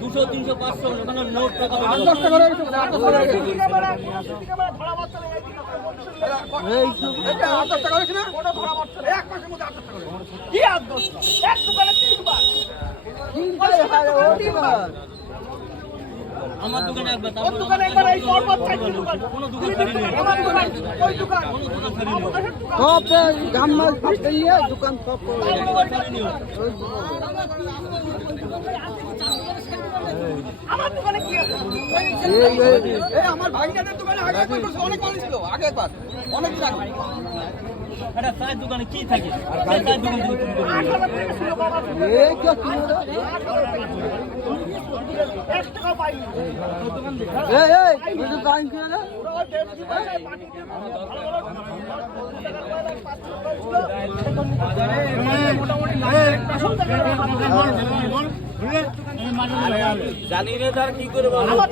200 300 500 ওখানে নোট টাকা 10 টাকা করে এই এটা 10 টাকা হইছে না কোন ধরা পড়ছে না এক মাসের মধ্যে 10 টাকা করে কি 10 এক দোকানে 3 বার ও তিনবার আমার দোকানে একবার ওর দোকানে একবার এই পরপর চারটি দোকান কোন দোকান খালি নেই আমার দোকান ওই দোকান কোন দোকান খালি নেই সব গাম্মাল দিয়ে দোকান সব খালি নেই আমার দোকানে কি আছে এই আমার ভাইটাদের দোকানে আগে একবার করছে অনেক মাল ছিল আগে একবার অনেক দিন আগে আরে চায়ের দোকানে কি থাকে চায়ের দোকান থেকে তুমি করবে 8,000 টাকা ছিল বাবা এই কি কিলো 1 টাকা পাইনি এই বুঝু কাইন কি না ওরা দেবজি ভাই পার্টি দিয়ে মোটামুটি জানি রে তার কি করে বলবো